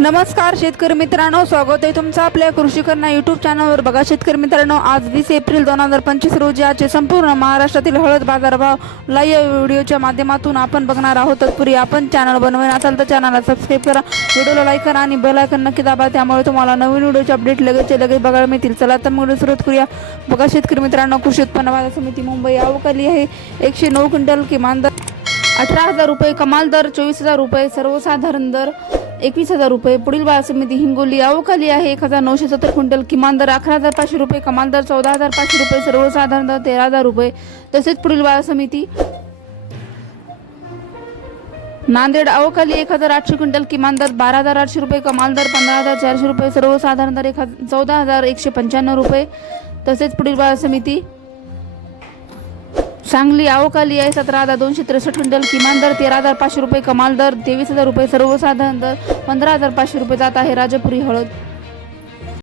नमस्कार शेतकरी मित्रांनो स्वागत आहे तुमचं आपल्या कृषी यूट्यूब युट्यूब चॅनलवर बघा शेतकरी मित्रांनो आज वीस एप्रिल दोन हजार पंचवीस रोजी आजचे संपूर्ण महाराष्ट्रातील हळद बाजारभाव लाईव्ह व्हिडिओच्या माध्यमातून आपण बघणार आहोत. तत्पूर्वी आपण चॅनल बनवून असाल तर चॅनलला सबस्क्राईब करा व्हिडिओला लाईक करा आणि बेल आयकन नक्की दाबा. त्यामुळे तुम्हाला नवीन व्हिडिओचे अपडेट लगेच लगेच बघायला मिळतील. चला तर मग सुरुवात करूया. बघा शेतकरी मित्रांनो कृषी उत्पन्न बाजार समिती मुंबई अवकाली आहे. एकशे नऊ क्विंटल किमान दर अठरा हजार रुपये कमाल दर चोवीस हजार रुपये सर्वसाधारण दर एकवीस हजार रुपये. पुढील बाजार समिती हिंगोली अवकाली आहे. एक हजार नऊशे सत्तर क्विंटल किमान दर अकरा हजार पाचशे रुपये कमाल दर चौदा हजार पाचशे रुपये सर्वसाधारण दर तेरा हजार रुपये. तसेच पुढील बाजार समिती नांदेड अवकाली एक हजार आठशे क्विंटल किमान दर बारा हजार आठशे रुपये कमाल दर पंधरा हजार चारशे रुपये सर्वसाधारण दर एक हजार चौदा हजार एकशे पंच्याण्णव रुपये. तसेच पुढील बाजार समिती सांगली अवकाली आहे. सतरा हजार दोनशे त्रेसष्ट क्विंटल किमान दर तेरा हजार पाचशे रुपये कमाल दर तेवीस हजार रुपये सर्वसाधारण दर पंधरा हजार पाचशे रुपये जात आहे राजापुरी हळद.